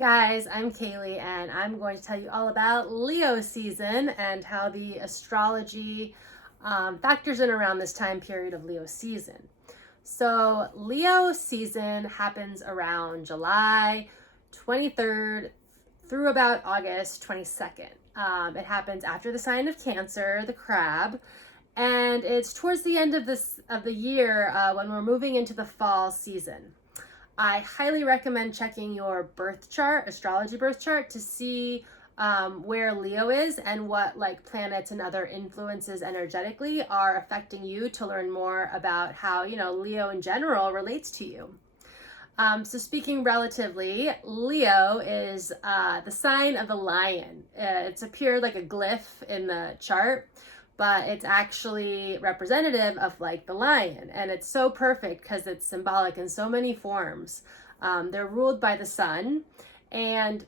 guys, I'm Kaylee and I'm going to tell you all about Leo season and how the astrology factors in around this time period of Leo season. So Leo season happens around July 23rd through about August 22nd. It happens after the sign of Cancer, the crab, and it's towards the end of the year when we're moving into the fall season. I highly recommend checking your birth chart, astrology birth chart, to see where Leo is and what like planets and other influences energetically are affecting you, to learn more about how, Leo in general relates to you. So speaking relatively, Leo is the sign of the lion. It's appeared like a glyph in the chart, but it's actually representative of like the lion, and it's so perfect because it's symbolic in so many forms. They're ruled by the sun, and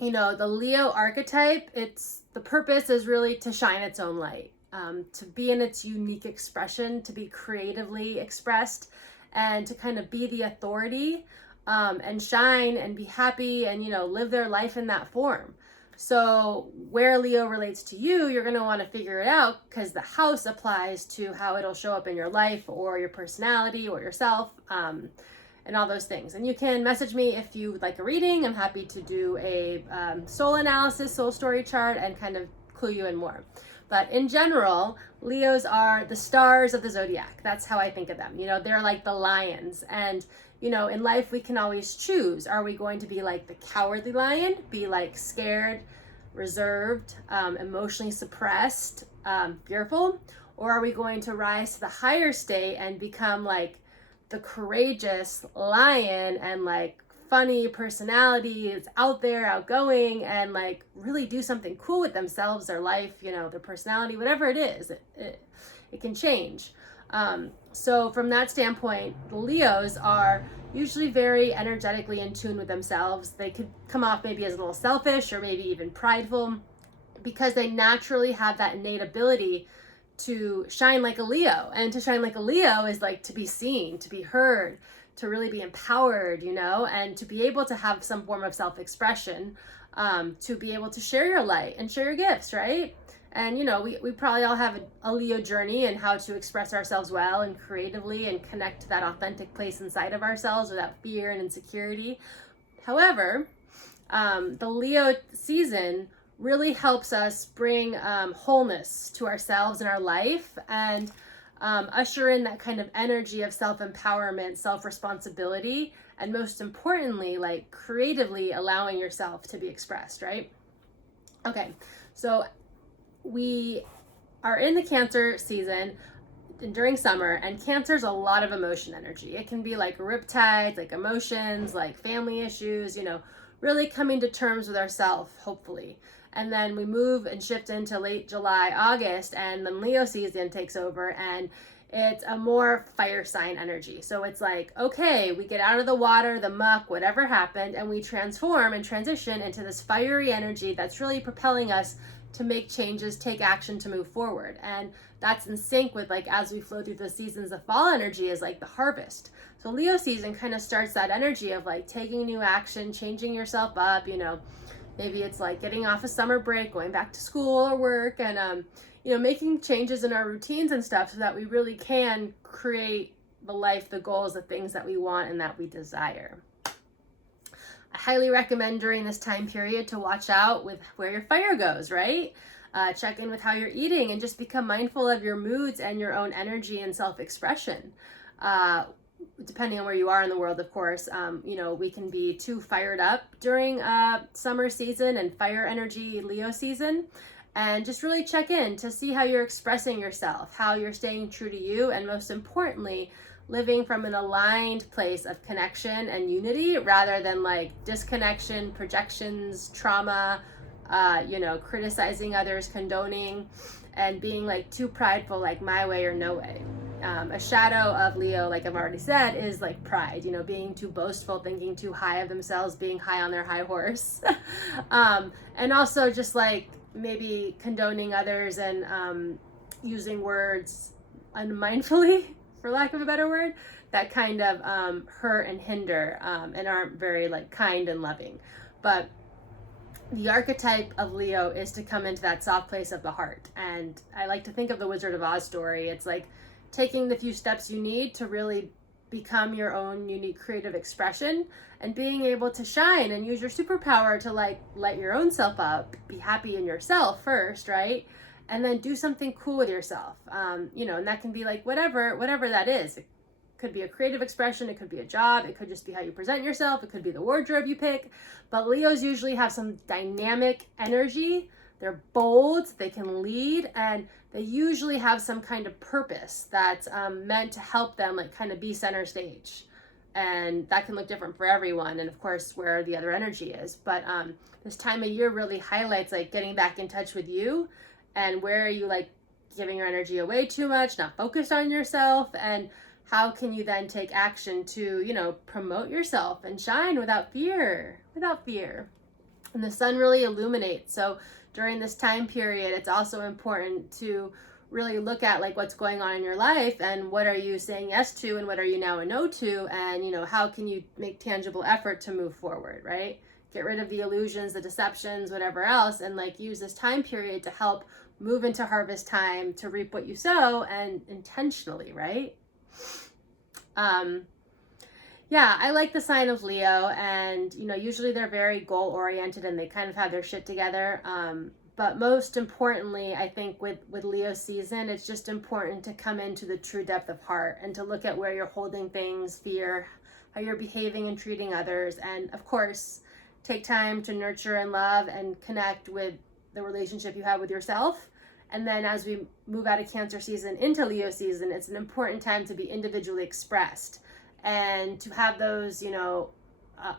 the Leo archetype, the purpose is really to shine its own light, to be in its unique expression, to be creatively expressed, and to kind of be the authority, and shine and be happy and live their life in that form. So where Leo relates to you, you're going to want to figure it out, because the house applies to how it'll show up in your life or your personality or yourself, and all those things. And you can message me if you would like a reading. I'm happy to do a soul analysis, soul story chart, and kind of clue you in more. But in general, Leos are the stars of the zodiac. That's how I think of them. They're like the lions. And in life, we can always choose. Are we going to be like the cowardly lion, be like scared, reserved, emotionally suppressed, fearful? Or are we going to rise to the higher state and become like the courageous lion and like funny personality, is out there, outgoing, and like really do something cool with themselves, their life, their personality, whatever it is, it can change. So from that standpoint, the Leos are usually very energetically in tune with themselves. They could come off maybe as a little selfish or maybe even prideful, because they naturally have that innate ability to shine like a Leo. And to shine like a Leo is like to be seen, to be heard, to really be empowered, and to be able to have some form of self-expression, to be able to share your light and share your gifts, right? And, we probably all have a Leo journey and how to express ourselves well and creatively and connect to that authentic place inside of ourselves without fear and insecurity. However, the Leo season really helps us bring wholeness to ourselves and our life, and usher in that kind of energy of self-empowerment, self-responsibility, and most importantly, like creatively allowing yourself to be expressed, right? Okay, so we are in the Cancer season during summer, and Cancer's a lot of emotion energy. It can be like riptides, like emotions, like family issues, really coming to terms with ourselves, hopefully. And then we move and shift into late July, August, and then Leo season takes over, and it's a more fire sign energy. So it's like, okay, we get out of the water, the muck, whatever happened, and we transform and transition into this fiery energy that's really propelling us to make changes, take action, to move forward. And that's in sync with, like, as we flow through the seasons, the fall energy is like the harvest. So Leo season kind of starts that energy of like taking new action, changing yourself up, maybe it's like getting off a summer break, going back to school or work, and making changes in our routines and stuff so that we really can create the life, the goals, the things that we want and that we desire. I highly recommend during this time period to watch out with where your fire goes, right? Check in with how you're eating and just become mindful of your moods and your own energy and self-expression. Depending on where you are in the world, of course, we can be too fired up during summer season and fire energy Leo season, and just really check in to see how you're expressing yourself, how you're staying true to you, and most importantly, living from an aligned place of connection and unity rather than like disconnection, projections, trauma, criticizing others, condoning, and being like too prideful, like my way or no way. A shadow of Leo, like I've already said, is like pride, being too boastful, thinking too high of themselves, being high on their high horse. And also just like maybe condoning others and using words unmindfully, for lack of a better word, that kind of hurt and hinder and aren't very like kind and loving. But the archetype of Leo is to come into that soft place of the heart. And I like to think of the Wizard of Oz story. It's like taking the few steps you need to really become your own unique creative expression and being able to shine and use your superpower to like light your own self up, be happy in yourself first, right? And then do something cool with yourself. You know, and that can be like whatever that is. It could be a creative expression, it could be a job, it could just be how you present yourself, it could be the wardrobe you pick. But Leos usually have some dynamic energy. They're bold, they can lead, and they usually have some kind of purpose that's meant to help them like kind of be center stage. And that can look different for everyone, and of course where the other energy is. But this time of year really highlights like getting back in touch with you, and where are you like giving your energy away too much, not focused on yourself, and how can you then take action to, you know, promote yourself and shine without fear, And the sun really illuminates. So during this time period, it's also important to really look at like what's going on in your life and what are you saying yes to and what are you now a no to, and, you know, how can you make tangible effort to move forward, right? Get rid of the illusions, the deceptions, whatever else, and like use this time period to help move into harvest time to reap what you sow, and intentionally, right? Yeah, I like the sign of Leo, and, you know, usually they're very goal oriented and they kind of have their shit together. But most importantly, I think with Leo season, it's just important to come into the true depth of heart and to look at where you're holding things, fear, how you're behaving and treating others. And of course, take time to nurture and love and connect with the relationship you have with yourself. And then as we move out of Cancer season into Leo season, it's an important time to be individually expressed and to have those, you know,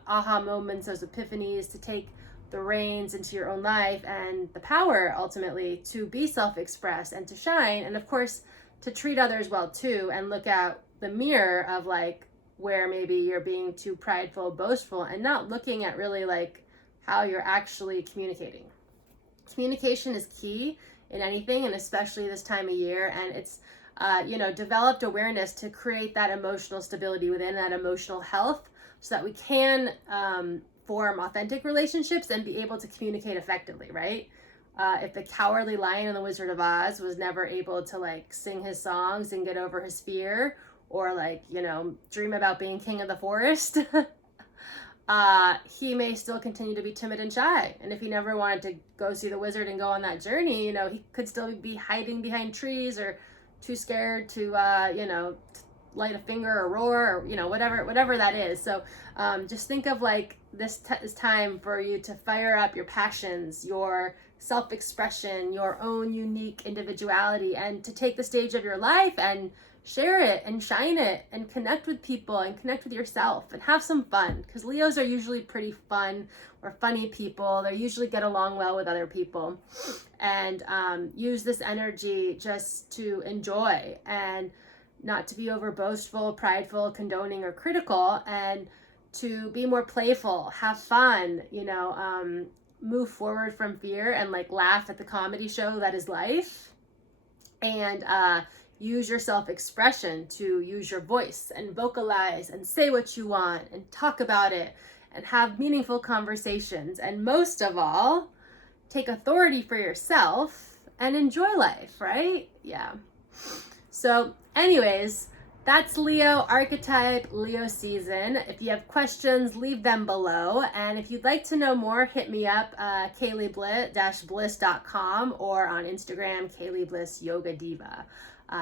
aha moments, those epiphanies, to take the reins into your own life and the power ultimately to be self-expressed and to shine. And of course, to treat others well too, and look at the mirror of like where maybe you're being too prideful, boastful, and not looking at really like how you're actually communicating. Communication is key in anything, and especially this time of year. And it's, you know, developed awareness to create that emotional stability within, that emotional health, so that we can form authentic relationships and be able to communicate effectively, right? If the cowardly lion in the Wizard of Oz was never able to like sing his songs and get over his fear, or like, you know, dream about being king of the forest, he may still continue to be timid and shy. And if he never wanted to go see the wizard and go on that journey, you know, he could still be hiding behind trees or too scared to, you know, light a finger or roar, or, you know, whatever that is. So just think of like this is time for you to fire up your passions, your self-expression, your own unique individuality, and to take the stage of your life and share it and shine it and connect with people and connect with yourself and have some fun, because Leos are usually pretty fun or funny people. They usually get along well with other people, and use this energy just to enjoy and not to be over boastful, prideful, condoning, or critical, and to be more playful, have fun, you know, move forward from fear and like laugh at the comedy show that is life, and use your self-expression to use your voice and vocalize and say what you want and talk about it and have meaningful conversations, and most of all, take authority for yourself and enjoy life, right? Yeah. So anyways, that's Leo archetype, Leo season. If you have questions, leave them below. And if you'd like to know more, hit me up, kaylee-bliss.com, or on Instagram, Kaylee Bliss Yoga Diva.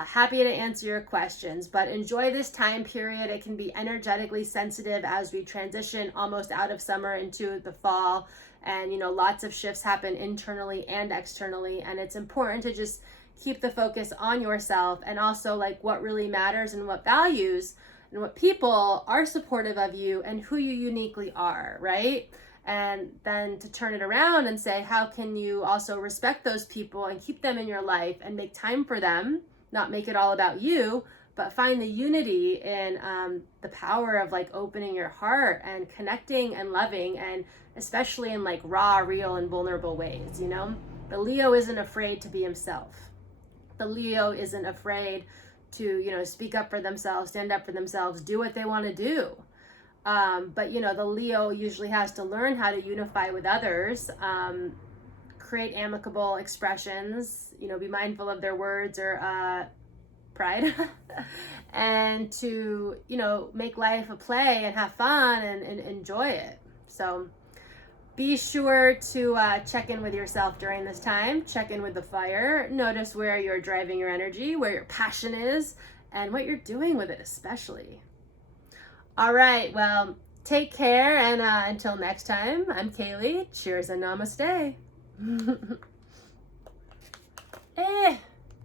Happy to answer your questions, but enjoy this time period. It can be energetically sensitive as we transition almost out of summer into the fall. And, you know, lots of shifts happen internally and externally. And it's important to just keep the focus on yourself, and also like what really matters and what values and what people are supportive of you and who you uniquely are, right? And then to turn it around and say, how can you also respect those people and keep them in your life and make time for them, not make it all about you, but find the unity in the power of like opening your heart and connecting and loving, and especially in like raw, real, and vulnerable ways, you know? The Leo isn't afraid to be himself. The Leo isn't afraid to speak up for themselves, stand up for themselves, do what they want to do. But the Leo usually has to learn how to unify with others, create amicable expressions, be mindful of their words or pride, and to make life a play and have fun and enjoy it. So be sure to check in with yourself during this time. Check in with the fire. Notice where you're driving your energy, where your passion is, and what you're doing with it especially. All right, well, take care, and until next time, I'm Kaylee. Cheers and namaste.